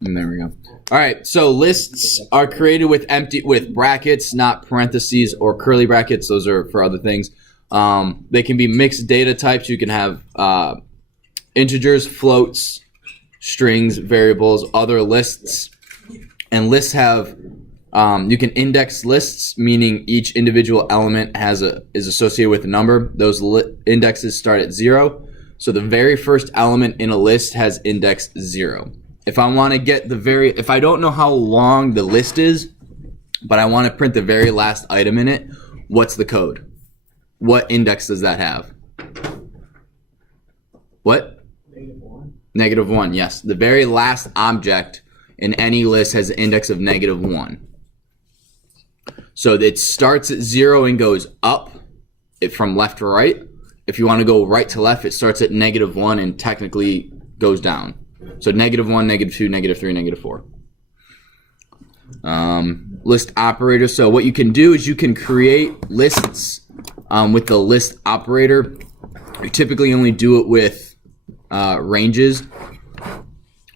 And there we go. All right, so lists are created with brackets, not parentheses or curly brackets. Those are for other things. They can be mixed data types. You can have integers, floats, strings, variables, other lists. And lists have, you can index lists, meaning each individual element is associated with a number. Those indexes start at 0. So the very first element in a list has index 0. If I want to get if I don't know how long the list is, but I want to print the very last item in it, what's the code? What index does that have? What? -1. -1, yes. The very last object in any list has an index of -1. So it starts at 0 and goes up from left to right. If you want to go right to left, it starts at -1 and technically goes down. So -1, -2, -3, -4. List operator. So what you can do is you can create lists with the list operator. You typically only do it with ranges,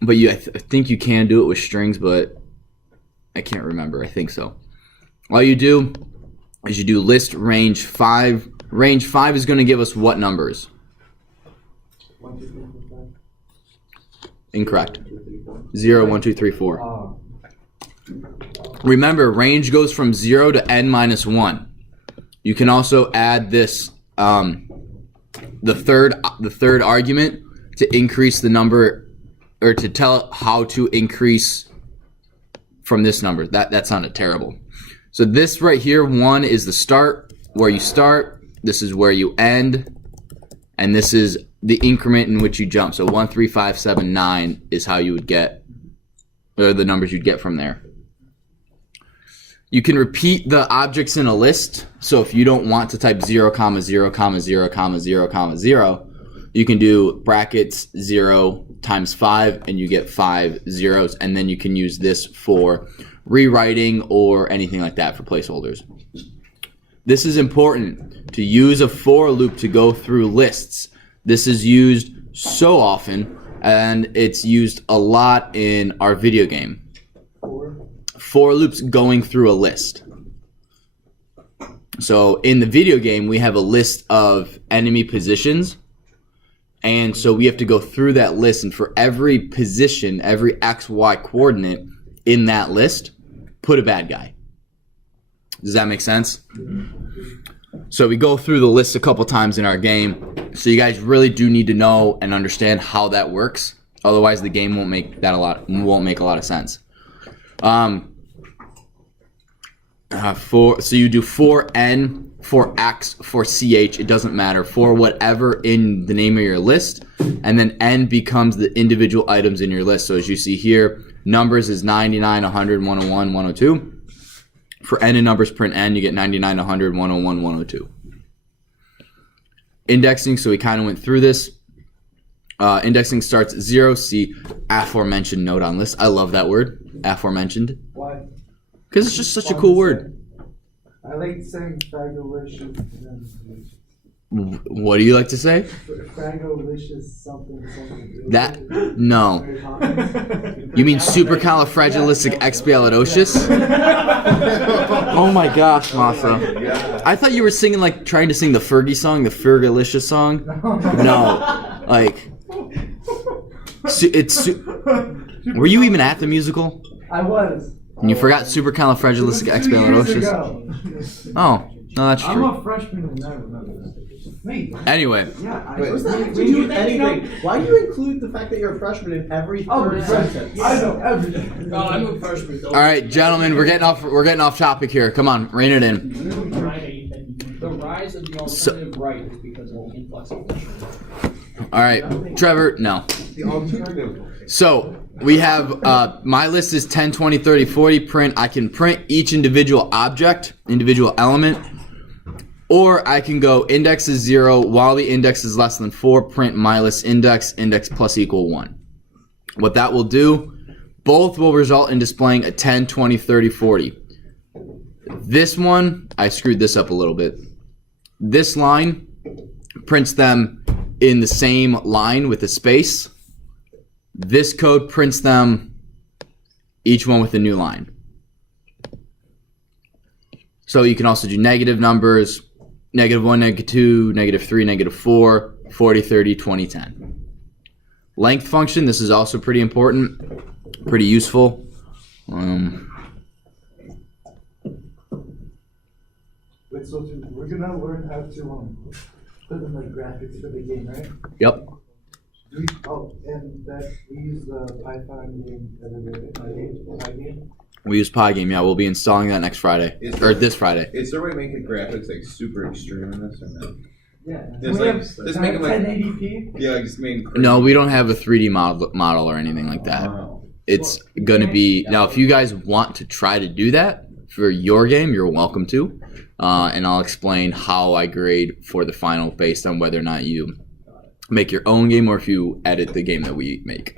but I think you can do it with strings, but I can't remember. I think so. All you do is you do list range 5. Range 5 is going to give us what numbers? 1, 2, 3, 4, 5. Incorrect. 0, 1, 2, 3, 4. Remember, range goes from 0 to n-1. You can also add this, the third argument to increase the number, or to tell how to increase from this number. That sounded terrible. So this right here, 1 is the start, where you start. This is where you end, and this is the increment in which you jump. So 1, 3, 5, 7, 9 is how you would get, or the numbers you'd get from there. You can repeat the objects in a list. So if you don't want to type 0, 0, 0, 0, 0, you can do brackets 0 times 5, and you get 5 zeros, and then you can use this for rewriting or anything like that for placeholders. This is important, to use a for loop to go through lists. This is used so often, and it's used a lot in our video game. For loops going through a list. So in the video game, we have a list of enemy positions, and so we have to go through that list, and for every position, every X, Y coordinate in that list, put a bad guy. Does that make sense? So we go through the list a couple times in our game, so you guys really do need to know and understand how that works. Otherwise, the game won't make a lot of sense. So you do for n, for x, for ch, it doesn't matter, for whatever in the name of your list, and then n becomes the individual items in your list. So as you see here, numbers is 99, 100, 101, 102. For n in numbers, print n, you get 99, 100, 101, 102. Indexing, so we kind of went through this. Indexing starts at 0. See aforementioned note on list. I love that word, aforementioned. Why? Because it's just such a cool word. I like saying fragolicious. What do you like to say? Fragolicious something. That, no. You mean supercalifragilisticexpialidocious? Oh my gosh, Masa. I thought you were singing, like, trying to sing the Fergie song, the Fergalicious song. No. Like, were you even at the musical? I was. And you forgot supercalifragilisticexpialidocious? Oh, no, that's true. I'm a freshman and I remember that. Anyway. Yeah, Wait, what's that have to do with anything? Why do you include the fact that you're a freshman in every third sentence? I know everything. No, I'm a freshman. All right, gentlemen, we're getting off topic here. Come on, rein it in. The rise of the alternative right is because of the influx of Dictionaries. All right, Trevor, no. The alternative. So we have my list is 10, 20, 30, 40. Print. I can print each individual object, individual element, or I can go index is 0 while the index is less than 4. Print my list index plus equal 1. What that will do, both will result in displaying a 10, 20, 30, 40. This one, I screwed this up a little bit. This line prints them in the same line with a space. This code prints them each one with a new line. So you can also do negative numbers, -1, -2, -3, -4, 40, 30, 20, 10. Length function, this is also pretty important, pretty useful. Wait, so we're gonna learn how to put in like graphics for the game, right? Yep. And that we use the Python game Pygame. We use Pygame, yeah. We'll be installing that next Friday. This Friday. Is there a way to make the graphics like super extreme in this or no? Yeah. Just We like, have just make it like 1080p. yeah, like just make it No, we don't have a 3D model or anything like that. Wow. It's gonna be now. If you guys want to try to do that for your game, you're welcome to, and I'll explain how I grade for the final based on whether or not you make your own game or if you edit the game that we make.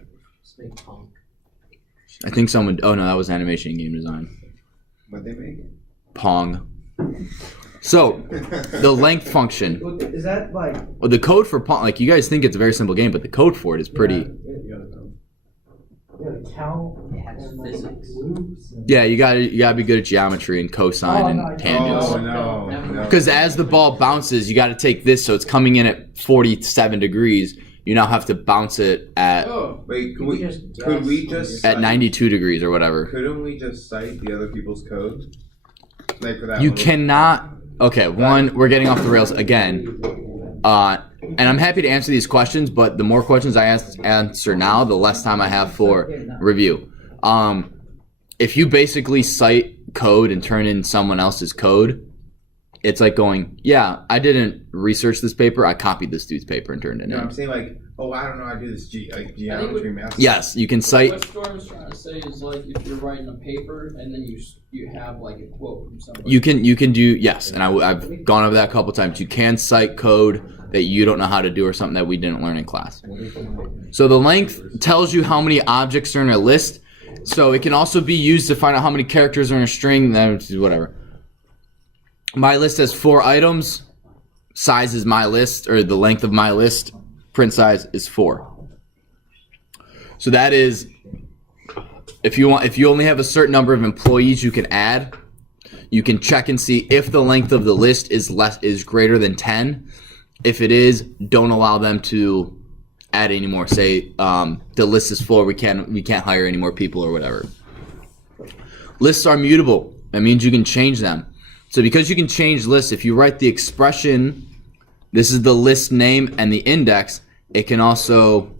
I think someone. Oh no, that was animation and game design. What they make? Pong. So the length function. Is that like? Well, the code for Pong, like you guys think it's a very simple game, but the code for it is pretty. Yeah, count and like loops. And... Yeah, you gotta be good at geometry and cosine and tangents. Oh no! Because as the ball bounces, you got to take this, so it's coming in at 47 degrees. You now have to bounce it at Wait, could we just at cite- 92 degrees or whatever. Couldn't we just cite the other people's code? Like for that You one? cannot. Okay, one, we're getting off the rails again. And I'm happy to answer these questions, but the more questions I answer now, the less time I have for review. If you basically cite code and turn in someone else's code, it's like going, yeah, I didn't research this paper. I copied this dude's paper and turned it No, in. I'm saying like, oh, I don't know. I do this geometry math. Yes, you can cite. What Storm is trying to say is like if you're writing a paper and then you have like a quote from somebody. You can do, yes, and I've gone over that a couple times. You can cite code that you don't know how to do or something that we didn't learn in class. So the length tells you how many objects are in a list. So it can also be used to find out how many characters are in a string, then whatever. My list has 4 items. Size is my list, or the length of my list. Print size is 4. So that is, if you only have a certain number of employees you can add, you can check and see if the length of the list is greater than 10. If it is, don't allow them to add any more. Say the list is full, we can't hire any more people or whatever. Lists are mutable. That means you can change them. So because you can change lists, if you write the expression, this is the list name and the index, it can also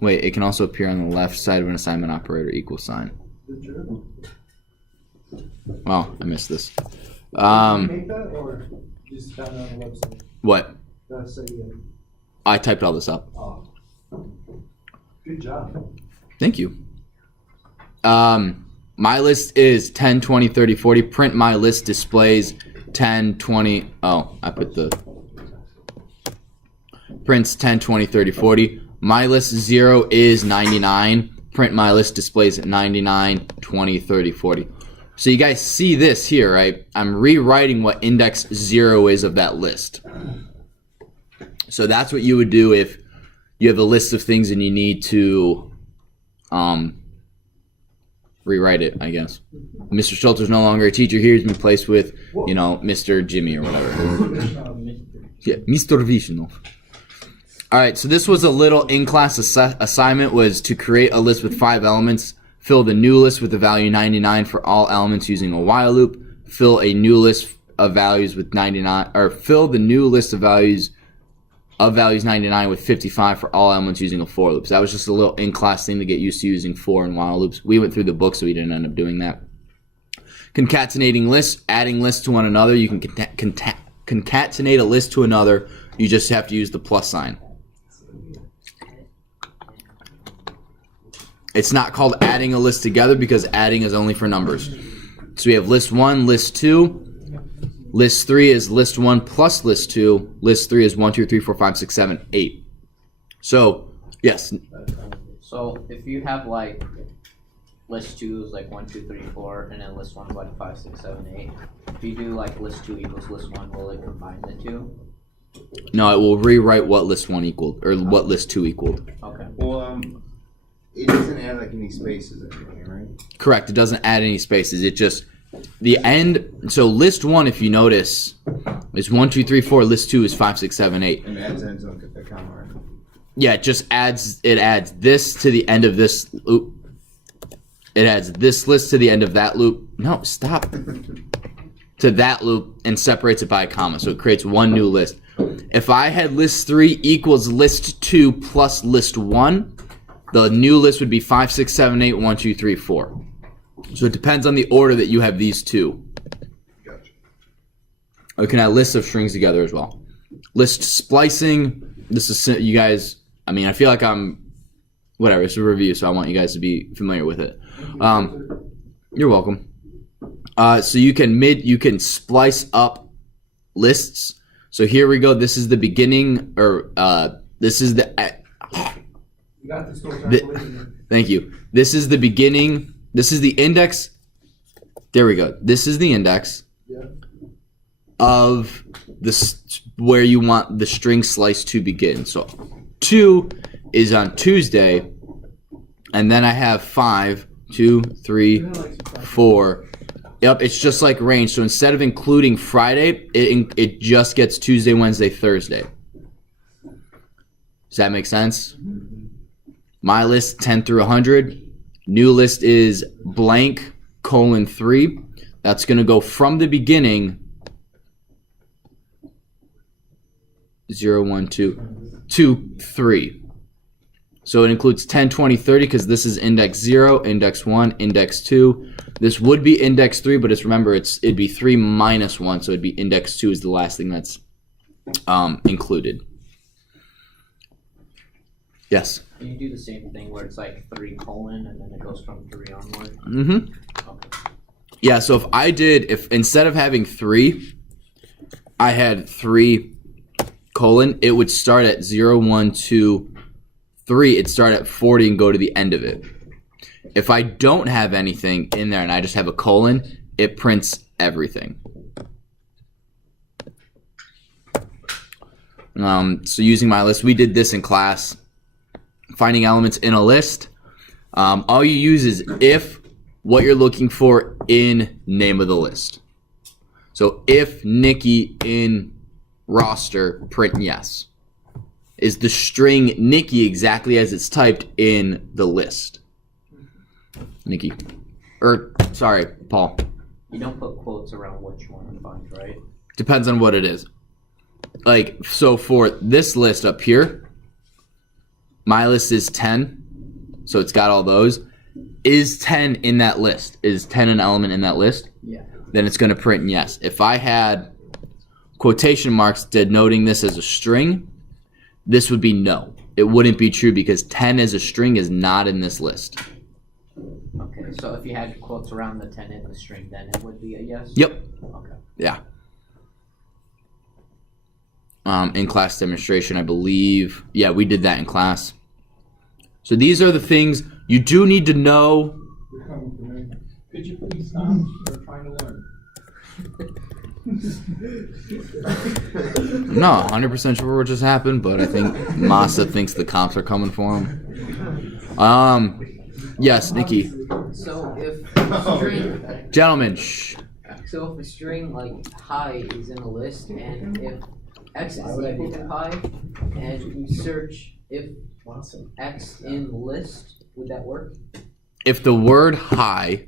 appear on the left side of an assignment operator equal sign. Oh, I missed this. Did you make that or you just found it on the website? What? That's so yeah. I typed all this up. Oh. Good job. Thank you. My list is 10, 20, 30, 40. Print my list displays 10, 20. Oh, I put the prints 10, 20, 30, 40. My list 0 is 99. Print my list displays 99, 20, 30, 40. So you guys see this here, right? I'm rewriting what index 0 is of that list. So that's what you would do if you have a list of things and you need to rewrite it, I guess. Mr. Schulter's no longer a teacher here. He's been replaced with, Mr. Jimmy or whatever. Yeah, Mr. Vishnov. All right, so this was a little in-class assignment, was to create a list with 5 elements, fill the new list with the value 99 for all elements using a while loop, fill a new list of values with 99, or fill the new list of values 99 with 55 for all elements using a for loop. So that was just a little in-class thing to get used to using for and while loops. We went through the book, so we didn't end up doing that. Concatenating lists, adding lists to one another. You can concatenate a list to another. You just have to use the plus sign. It's not called adding a list together because adding is only for numbers. So we have list 1, list 2. List 3 is list 1 plus list 2. List 3 is 1, 2, 3, 4, 5, 6, 7, 8. So, yes. So if you have like list 2 is like 1, 2, 3, 4, and then list 1 is like 5, 6, 7, 8. If you do like list 2 equals list 1, will it combine the two? No, it will rewrite what list 1 equaled, or what list 2 equaled. Okay. Well, it doesn't add like any spaces or anything, right? Correct. It doesn't add any spaces. It just the end. So list 1, if you notice, is 1, 2, 3, 4. List 2 is 5, 6, 7, 8. And adds ends on a comma, right? Yeah, it just adds. It adds this to the end of this loop. It adds this list to the end of that loop. No, stop. To that loop and separates it by a comma. So it creates one new list. If I had list 3 equals list 2 plus list 1, the new list would be 5, 6, 7, 8, 1, 2, 3, 4. So it depends on the order that you have these two. Gotcha. We can add lists of strings together as well. List splicing. This is, you guys, I mean, I feel like whatever, it's a review, so I want you guys to be familiar with it. You're welcome. So you can splice up lists. So here we go. This is the beginning, or this is the. You got this, Thank you. This is the beginning. This is the index. There we go. This is the index of this where you want the string slice to begin. So 2 is on Tuesday, and then I have 5, 2, 3, 4. Yep, it's just like range. So instead of including Friday, it just gets Tuesday, Wednesday, Thursday. Does that make sense? My list 10 through 100. New list is blank colon 3. That's going to go from the beginning 0, 1, 2 to 3. So it includes 10, 20, 30 because this is index 0, index 1, index 2. This would be index 3, but it'd be 3 minus 1, so it'd be index 2 is the last thing that's included. Yes? Can you do the same thing where it's like 3 colon and then it goes from 3 onward? Mm-hmm. Okay. Yeah, so if instead of having 3, I had 3 colon, it would start at 0, 1, 2, 3. It'd start at 40 and go to the end of it. If I don't have anything in there and I just have a colon, it prints everything. So using my list, we did this in class. Finding elements in a list. All you use is if what you're looking for in name of the list. So if Nikki in roster, print yes. Is the string Nikki exactly as it's typed in the list? Nikki. Sorry, Paul. You don't put quotes around what you want to find, right? Depends on what it is. Like, so for this list up here, my list is 10, so it's got all those. Is 10 in that list? Is 10 an element in that list? Yeah. Then it's going to print yes. If I had quotation marks denoting this as a string, this would be no. It wouldn't be true because 10 as a string is not in this list. Okay, so if you had quotes around the 10 in the string, then it would be a yes? Yep. Okay. Yeah. In class demonstration, I believe. Yeah, we did that in class. So these are the things you do need to know. You're coming for me. Could you please stop? We're trying to learn. I'm not 100% sure what just happened, but I think Masa thinks the cops are coming for him. Yes, Nikki. So if a string, Gentlemen, shh. so if a string like hi is in a list, and if x is equal to pi, and you search if x in list, would that work? If the word hi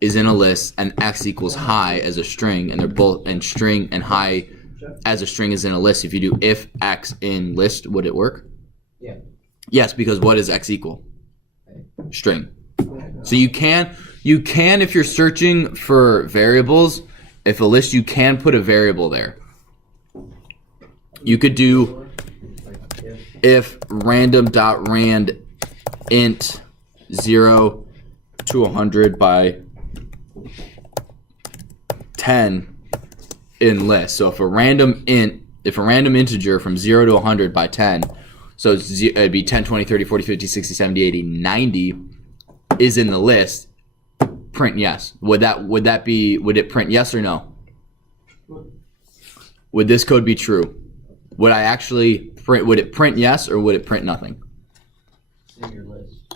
is in a list and x equals hi as a string, and they're both, and string and hi as a string is in a list, if you do if x in list, would it work? Yeah. Yes, because what does x equal? String. So you can if you're searching for variables, if a list, you can put a variable there. You could do if random.rand int 0 to 100 by 10 in list. So if a random integer from 0 to 100 by 10, so it'd be 10, 20, 30, 40, 50, 60, 70, 80, 90 is in the list, print yes. Would it print yes or no? Would this code be true? Would it print yes or would it print nothing? It's in your list.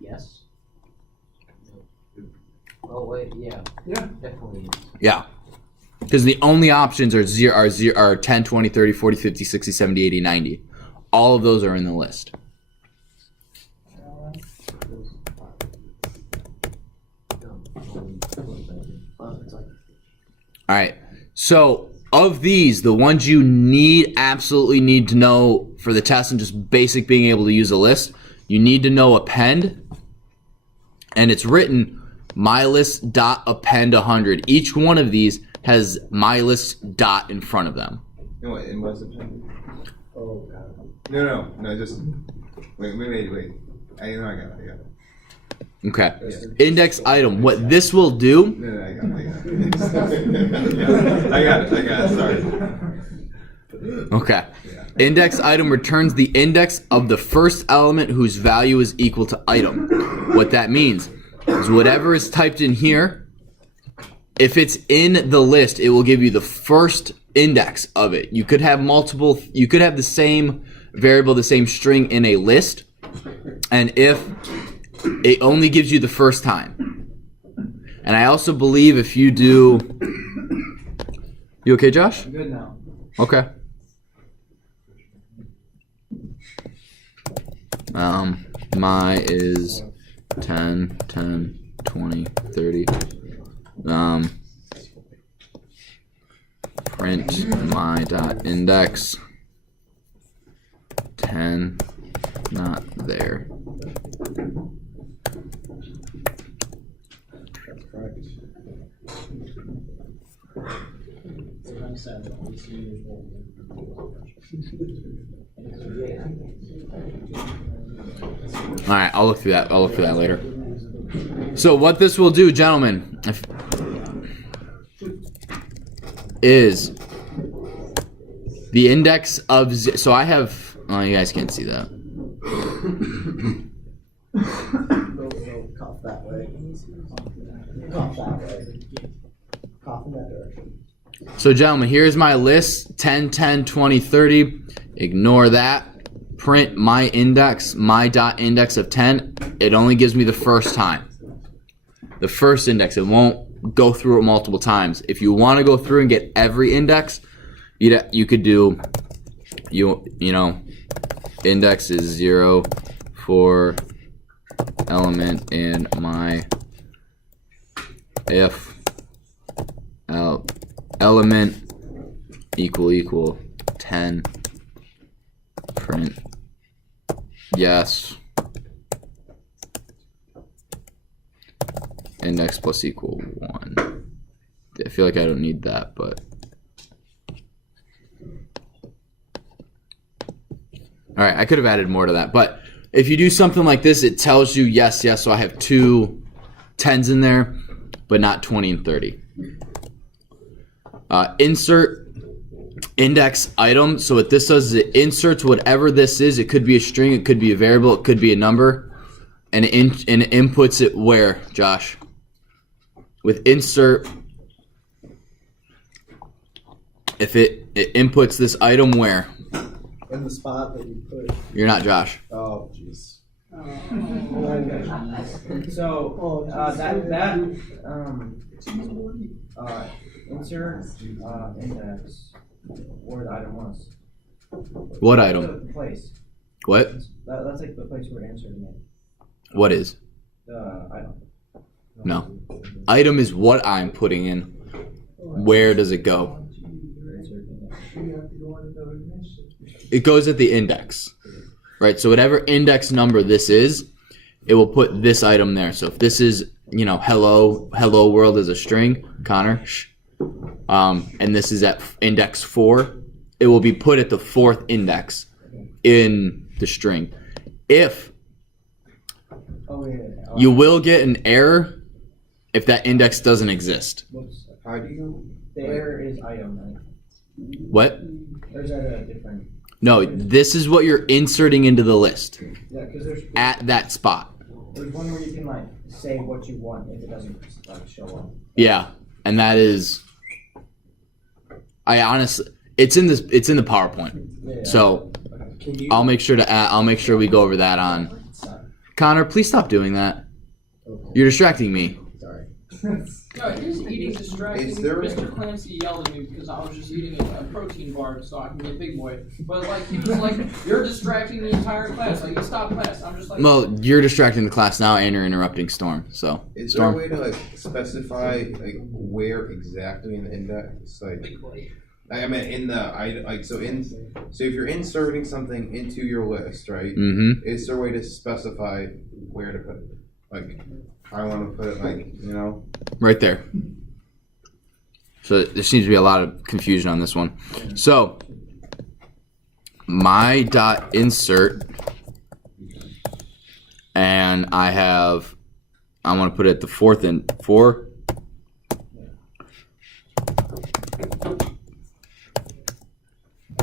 Yes. Oh wait, yeah. Yeah. Definitely. Yeah. Because the only options are 10, 20, 30, 40, 50, 60, 70, 80, 90. All of those are in the list. All right. So of these, the ones you absolutely need to know for the test and just basic being able to use a list, you need to know append, and it's written mylist.append 100. Each one of these has mylist dot in front of them. And what? And what's appended? Oh god. No. Just wait. I got it. Okay. Index item. What this will do. No, I got it. I got it. Sorry. Okay. Index item returns the index of the first element whose value is equal to item. What that means is whatever is typed in here, if it's in the list, it will give you the first index of it. You could have the same variable, the same string in a list, and if it only gives you the first time. And I also believe if you do... You okay, Josh? I'm good now. Okay. My is 10, 10, 20, 30. Print my dot index 10, not there. That's correct. All right, I'll look through that. I'll look through that later. So what this will do, gentlemen, is the index of so I have. Oh, you guys can't see that. Cough that way. Cough that way. Cough in that direction. So, gentlemen, here's my list: 10, 10, 20, 30. Ignore that. Print my index, my dot index of 10. It only gives me the first time. The first index. It won't go through it multiple times. If you want to go through and get every index, you could do, you know, index is 0 for element in my if element equal 10 print yes index plus equal 1. I feel like I don't need that, but all right, I could have added more to that, but if you do something like this, it tells you yes, so I have 2 10s in there, but not 20 and 30. Insert index item. So what this does is it inserts whatever this is. It could be a string, it could be a variable, it could be a number, and it inputs it where, Josh? With insert, if it inputs this item where? In the spot that you put. You're not Josh. Oh, jeez. So that insert index where the item was. What item? The place. What? That's like the place where inserting it. What is? The item. No. Item is what I'm putting in. Where does it go? It goes at the index, right? So whatever index number this is, it will put this item there. So if this is, hello world is a string, Connor, and this is at index 4, it will be put at the 4th index in the string. If you will get an error if that index doesn't exist. Whoops. How do you? The error is item, right? What? Or is that a different? No, this is what you're inserting into the list Yeah, because there's at that spot. there's one where you can say what you want if it doesn't show up. Yeah, and that is. I honestly, it's in the PowerPoint. Yeah. So Can you? I'll make sure to add. I'll make sure we go over that Connor, please stop doing that. Okay. You're distracting me. Sorry. No, his eating distracting. Is there- Mr. Clancy yelled at me because I was just eating a protein bar so I can get big boy. But like he was like, "You're distracting the entire class. Like, you stop class." I'm just like, Well, you're distracting the class now, and you're interrupting Storm. So, Is there a Storm. way to like specify like where exactly in the index? Like, big boy. I mean, in the so if you're inserting something into your list, right? Mm-hmm. Is there a way to specify where to put it? Like, I want to put it like, you know. Right there. So there seems to be a lot of confusion on this one. So my dot insert, and I want to put it at the four.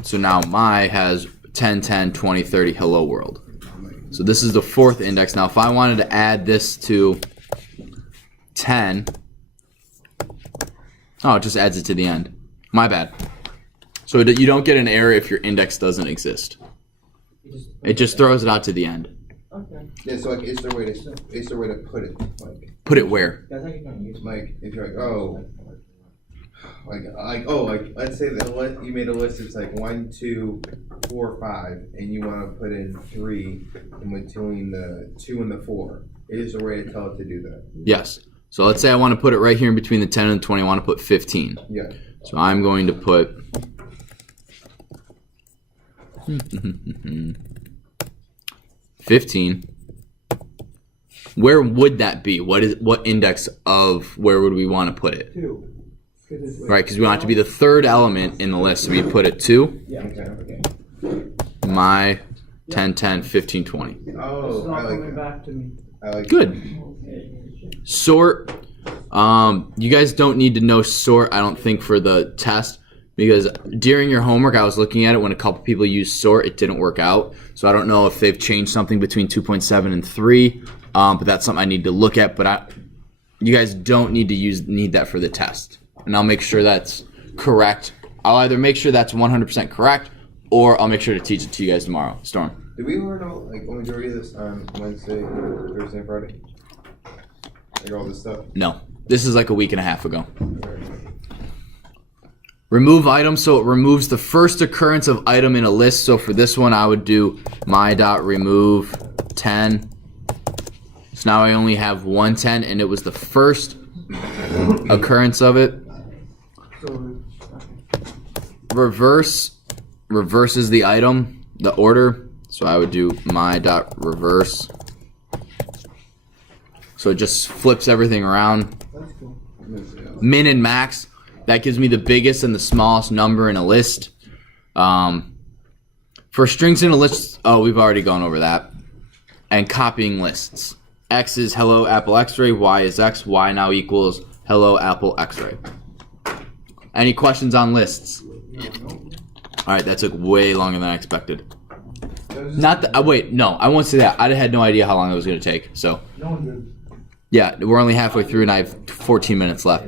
So now my has 10, 10, 20, 30, hello world. So this is the fourth index. Now if I wanted to add this to 10, oh, it just adds it to the end. My bad. So you don't get an error if your index doesn't exist. It just throws it out to the end. Okay. Yeah. So like, is there a way to put it like Put it where? Guys, I can kind of use like if you're like let's say that you made a list. It's like 1, 2, 4, 5, and you want to put in 3 in between the 2 and the 4. Is there a way to tell it to do that? Yes. So let's say I want to put it right here in between the 10 and the 20. I want to put 15. Yeah. So I'm going to put 15. Where would that be? What index of where would we want to put it? 2. Right, because we want it to be the third element in the list. So we put it 2. Yeah. Okay. My 10, 10, 15, 20. Oh, I like that. back to me. I like Good. Sort. You guys don't need to know sort, I don't think, for the test, because during your homework I was looking at it when a couple people used sort. It didn't work out. So I don't know if they've changed something between 2.7 and 3, but that's something I need to look at. But you guys don't need that for the test, and I'll make sure that's correct. I'll either make sure that's 100% correct, or I'll make sure to teach it to you guys tomorrow. Storm. Did we learn all like a majority of this on Wednesday, Thursday, and Friday? Like all this stuff? No, this is like a week and a half ago. Remove item, so it removes the first occurrence of item in a list. So for this one, I would do my dot remove 10. So now I only have 110, and it was the first occurrence of it. So, Reverses the item, the order. So I would do my dot reverse. So it just flips everything around. that's cool. Min and max. That gives me the biggest and the smallest number in a list. For strings in a list, oh, we've already gone over that. And copying lists. X is hello Apple X-ray, Y is X, Y now equals hello Apple X-ray. Any questions on lists? Alright, that took way longer than I expected. Not that, wait, no, I won't say that. I had no idea how long it was going to take. So, No one did. yeah, we're only halfway through and I have 14 minutes left.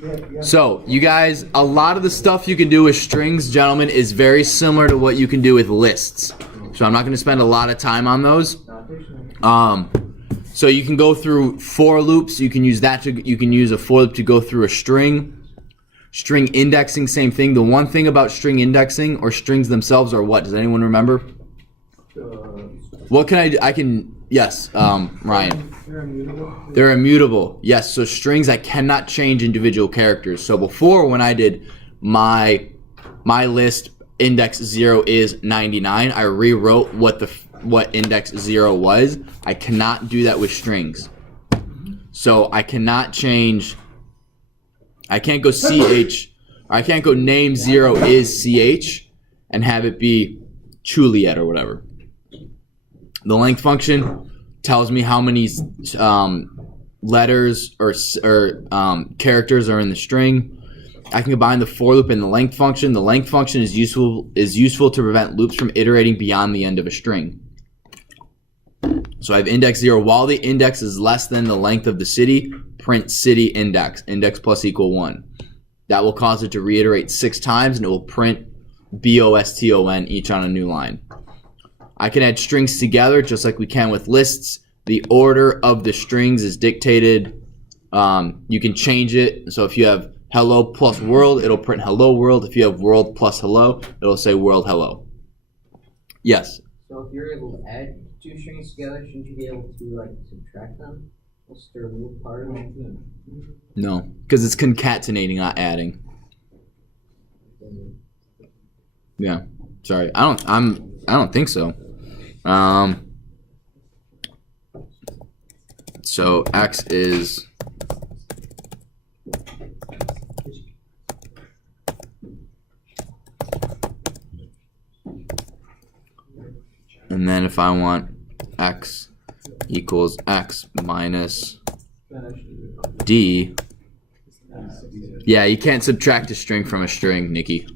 Yeah. So, you guys, a lot of the stuff you can do with strings, gentlemen, is very similar to what you can do with lists. So I'm not going to spend a lot of time on those. Not dictionary. So you can go through for loops. You can use you can use a for loop to go through a string. String indexing, same thing. The one thing about string indexing or strings themselves are what? Does anyone remember? What can I do? Yes, Ryan. They're immutable. They're immutable. Yes, so strings, I cannot change individual characters. So before, when I did my list, index 0 is 99, I rewrote what index 0 was. I cannot do that with strings. So I cannot change, I can't go ch, or I can't go name 0 is ch and have it be Juliet or whatever. The length function tells me how many letters or characters are in the string. I can combine the for loop and the length function. The length function is useful to prevent loops from iterating beyond the end of a string. So I have index 0. While the index is less than the length of the city, print city index plus equal 1. That will cause it to reiterate 6 times, and it will print BOSTON each on a new line. I can add strings together just like we can with lists. The order of the strings is dictated. You can change it. So if you have hello plus world, it'll print hello world. If you have world plus hello, it'll say world hello. Yes. So if you're able to add two strings together, shouldn't you be able to like subtract them? Just to remove part of them? No, because it's concatenating, not adding. Yeah. Sorry. I don't think so. So X is and then if I want X equals X minus D, yeah, you can't subtract a string from a string, Nikki.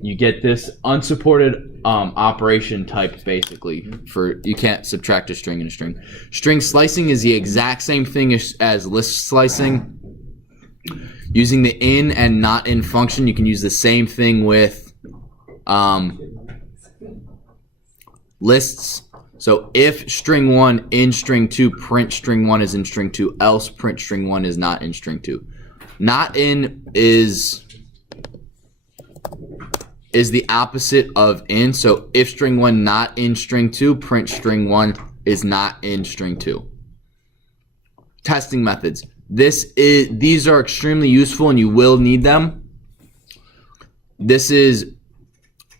You get this unsupported operation type basically for you can't subtract a string in a string. String slicing is the exact same thing as list slicing. Using the in and not in function, you can use the same thing with lists. So if string 1 in string 2, print string 1 is in string 2, else print string 1 is not in string 2. Not in is the opposite of in. So if string 1 not in string 2, print string 1 is not in string 2. Testing methods. These are extremely useful and you will need them. This is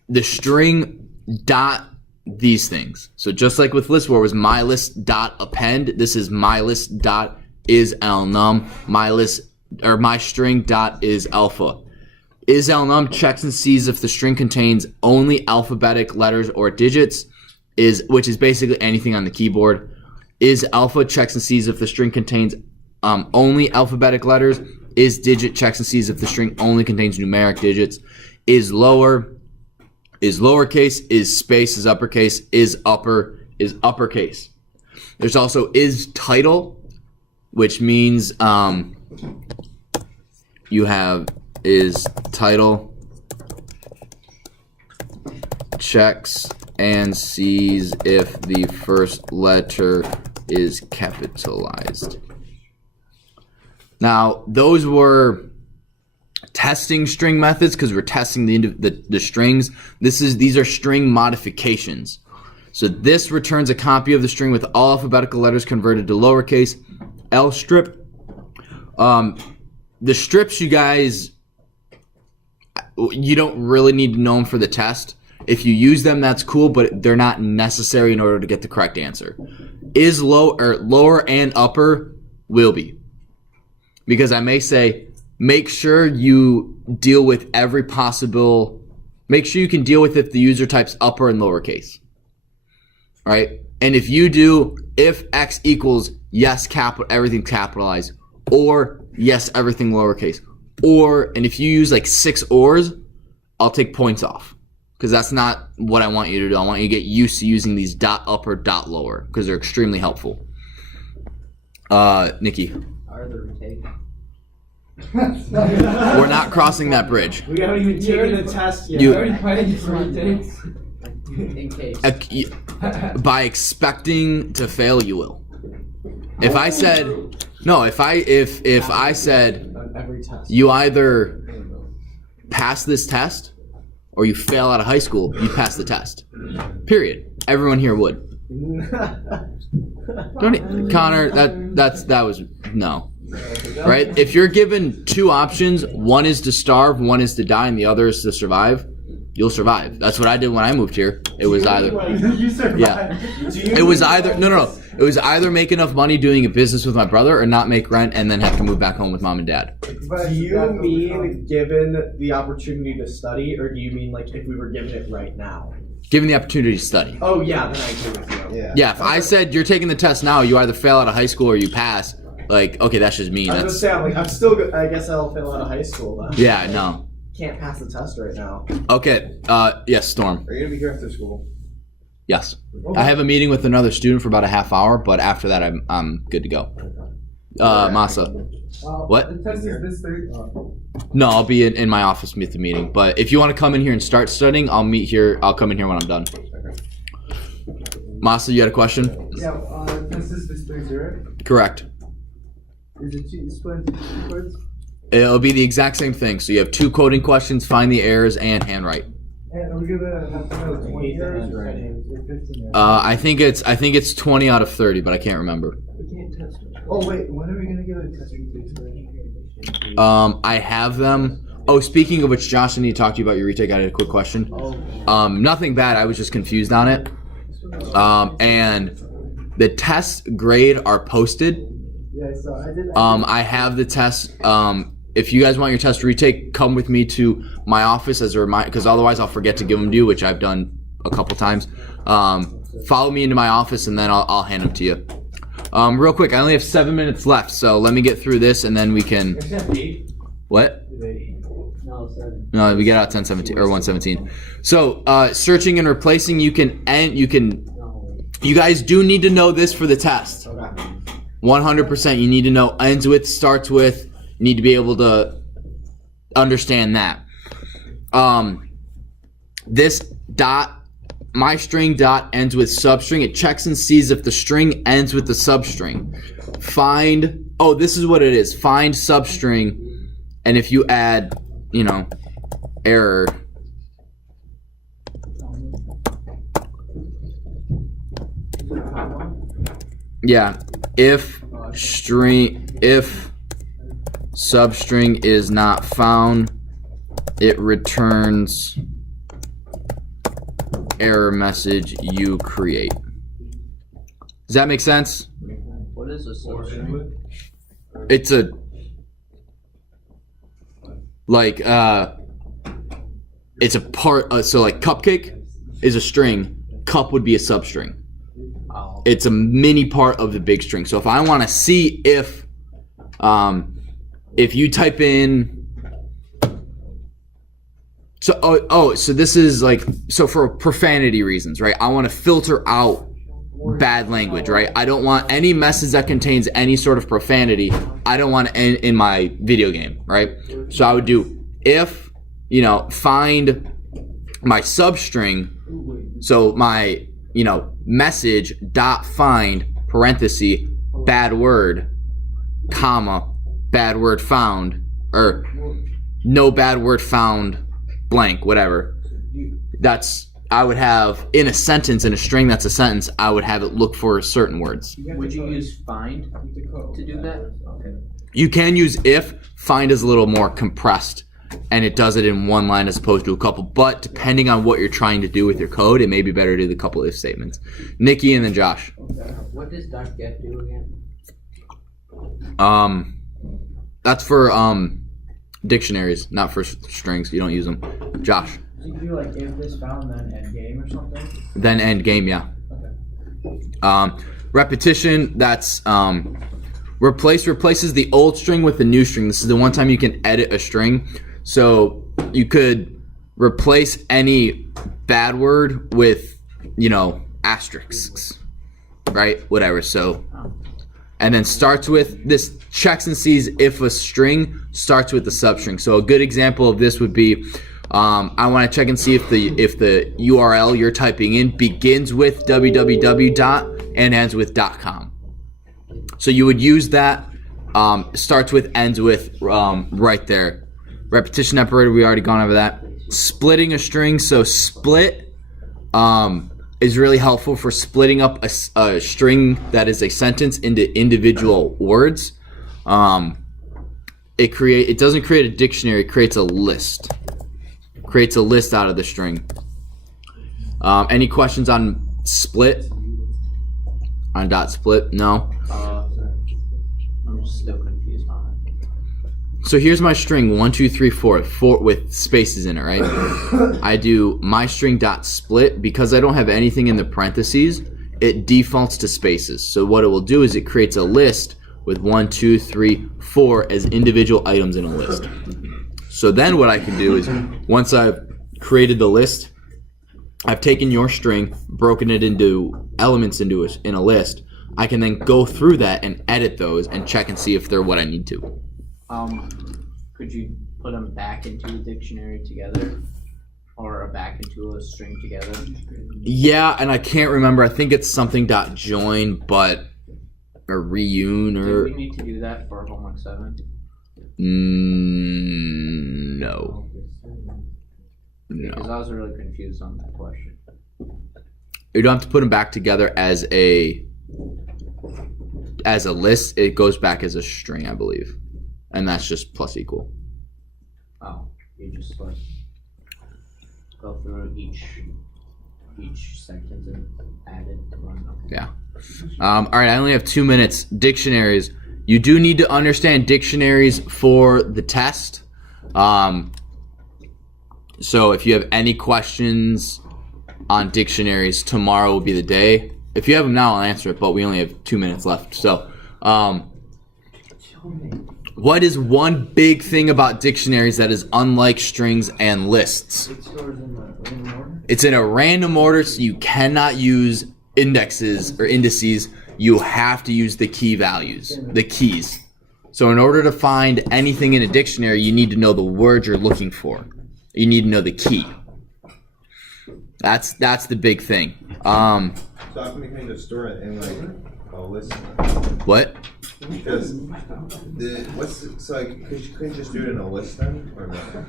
the string dot these things. So just like with list where it was my list dot append, this is my list dot is lnum. My list or my string dot is alpha. Is lnum checks and sees if the string contains only alphabetic letters or digits, which is basically anything on the keyboard. Is alpha checks and sees if the string contains only alphabetic letters. Is digit checks and sees if the string only contains numeric digits. Is lower is lowercase. Is space is uppercase. Is upper is uppercase. There's also is title, which means you have is title checks and sees if the first letter is capitalized. Now, those were testing string methods because we're testing the strings. These are string modifications. So this returns a copy of the string with all alphabetical letters converted to lowercase. L strip. The strips, you guys, you don't really need to know them for the test. If you use them, that's cool, but they're not necessary in order to get the correct answer. Is lower and upper will be. Because I may say, make sure you deal with every possible, make sure you can deal with if the user types upper and lowercase. All right? And if you do, if X equals yes, everything capitalized, or yes, everything lowercase, or, and if you use like 6 ors, I'll take points off. Because that's not what I want you to do. I want you to get used to using these dot upper, dot lower, because they're extremely helpful. Nikki. Are the retake? We're not crossing that bridge. We haven't even taken the test yet. You- already planning for retakes. In case. By expecting to fail, you will. If I said, no, if I said On every test. you either pass this test or you fail out of high school, you pass the test. Period. Everyone here would. Connor, that was no. Right? If you're given 2 options, one is to starve, one is to die, and the other is to survive, you'll survive. That's what I did when I moved here. It was either You survived. yeah. It was either no. It was either make enough money doing a business with my brother or not make rent and then have to move back home with mom and dad. But Do you mean given the opportunity to study, or do you mean like if we were given it right now? Given the opportunity to study. Oh yeah, then I agree with you. Yeah. Yeah, if I said you're taking the test now, you either fail out of high school or you pass. Like, okay, that's just me. I was gonna That's say, I'm still good. I guess I'll fail out of high school then. yeah, no. Can't pass the test right now. Okay. Yes, Storm. Are you gonna be here after school? Yes. I have a meeting with another student for about a half hour, but after that, I'm good to go. Masa. What? The test is this Thursday. No, I'll be in my office with the meeting. But if you want to come in here and start studying, I'll meet here. I'll come in here when I'm done. Masa, you had a question? Yeah, this is display 0. Correct. Is it split into 2 parts? It'll be the exact same thing. So you have 2 coding questions, find the errors, and handwrite. And are we gonna have to know 20 errors or 15 errors? I think it's 20 out of 30, but I can't remember. Oh wait, when are we gonna get a test retake? I have them. Oh, speaking of which, Josh, I need to talk to you about your retake. I had a quick question. Nothing bad. I was just confused on it. And the test grade are posted. Yeah, so I did. I have the test. If you guys want your test retake, come with me to my office as a reminder, because otherwise I'll forget to give them to you, which I've done a couple times. Follow me into my office, and then I'll hand them to you. Real quick, I only have 7 minutes left, so let me get through this, and then we can. What? No, 7. No, we get out 10:17 or 1:17. So, searching and replacing, you guys do need to know this for the test. 100%. You need to know ends with, starts with. You need to be able to understand that. This dot, my string dot ends with substring. It checks and sees if the string ends with the substring. Find. Oh, this is what it is. Find substring, and if you add, error. Yeah, if substring is not found, it returns error message you create. Does that make sense? What is a substring? It's a it's a part. So like cupcake is a string. Cup would be a substring. Oh. It's a mini part of the big string. So if I want to see if you type in, so this is so for profanity reasons, right? I want to filter out bad language, right? I don't want any message that contains any sort of profanity. I don't want it in my video game, right? So I would do if, find my substring. So my, message dot find parenthesis bad word, comma, bad word found, or no bad word found, blank, whatever. I would have in a sentence, in a string that's a sentence, I would have it look for certain words. Would you use find to do that? Okay. You can use if. Find is a little more compressed, and it does it in one line as opposed to a couple. But depending on what you're trying to do with your code, it may be better to do the couple if statements. Nikki and then Josh. What does .get do again? That's for dictionaries, not for strings. You don't use them. Josh. So you do like if this found then end game or something? Then end game, yeah. Okay. Repetition, that's replaces the old string with the new string. This is the one time you can edit a string. So you could replace any bad word with, asterisks, right? Whatever. So, and then starts with, this checks and sees if a string starts with the substring. So a good example of this would be, I want to check and see if the URL you're typing in begins with www. and ends with .com. So you would use that, starts with, ends with, right there. Repetition operator, we already gone over that. Splitting a string, so split is really helpful for splitting up a string that is a sentence into individual words. It doesn't create a dictionary, it creates a list. Creates a list out of the string. Any questions on split? On dot split? No? I'm still confused on it. So here's my string 1, 2, 3, 4 with spaces in it, right? I do my string dot split. Because I don't have anything in the parentheses, it defaults to spaces. So what it will do is it creates a list with 1, 2, 3, 4 as individual items in a list. So then what I can do is, once I've created the list, I've taken your string, broken it into elements in a list. I can then go through that and edit those and check and see if they're what I need to. Could you put them back into the dictionary together? or a back into a string together. Yeah, and I can't remember. I think it's something .join, but or reun Do or we need to do that for homework 7? no. Because No. I was really confused on that question. You don't have to put them back together as a list. It goes back as a string, I believe, and that's just plus equal. Oh, you just like go through each sentence and add it to run. Yeah. All right, I only have 2 minutes. Dictionaries. You do need to understand dictionaries for the test. So if you have any questions on dictionaries, tomorrow will be the day. If you have them now, I'll answer it, but we only have 2 minutes left. So, what is one big thing about dictionaries that is unlike strings and lists? It's in a random order, so you cannot use indexes or indices. You have to use the key values, the keys. So in order to find anything in a dictionary, you need to know the word you're looking for. You need to know the key. That's the big thing. So how can we kind of store it in like a list? What? Because so like could you just do it in a list then, or no?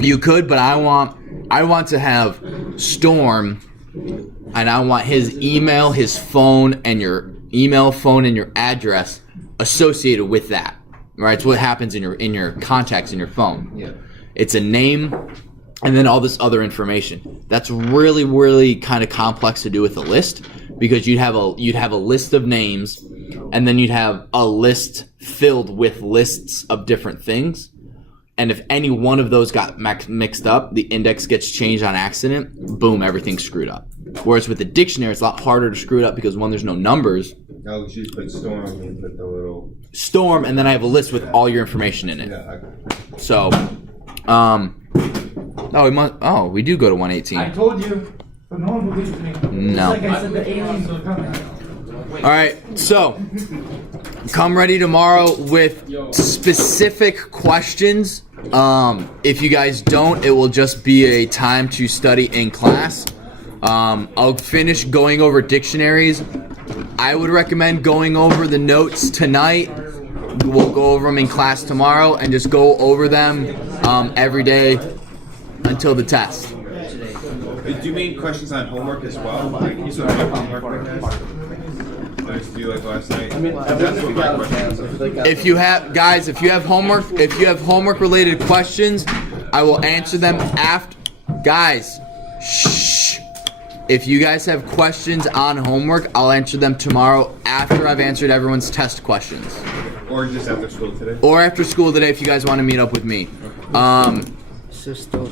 You could, but I want to have Storm, and I want his email, his phone, and your email, phone, and your address associated with that. Right? It's what happens in your contacts in your phone. Yeah. It's a name, and then all this other information. That's really, really kind of complex to do with a list, because you'd have a list of names, and then you'd have a list filled with lists of different things. And if any one of those got mixed up, the index gets changed on accident, boom, everything's screwed up. Whereas with the dictionary, it's a lot harder to screw it up because, one, there's no numbers. No, you just put storm and put the little Storm, and then I have a list with all your information in it. yeah. So, we do go to 118. I told you, but no one believes me. No. It's like I said, the aliens are coming. All right, so come ready tomorrow with specific questions. If you guys don't, it will just be a time to study in class. I'll finish going over dictionaries. I would recommend going over the notes tonight. We'll go over them in class tomorrow and just go over them every day until the test. Do you mean questions on homework as well? Like you sort of have homework like that? I used to do like last night. That's what my question is. If you have homework related questions, I will answer them after. Guys, shh. If you guys have questions on homework, I'll answer them tomorrow after I've answered everyone's test questions. Or just after school today. Or after school today if you guys want to meet up with me. Sister.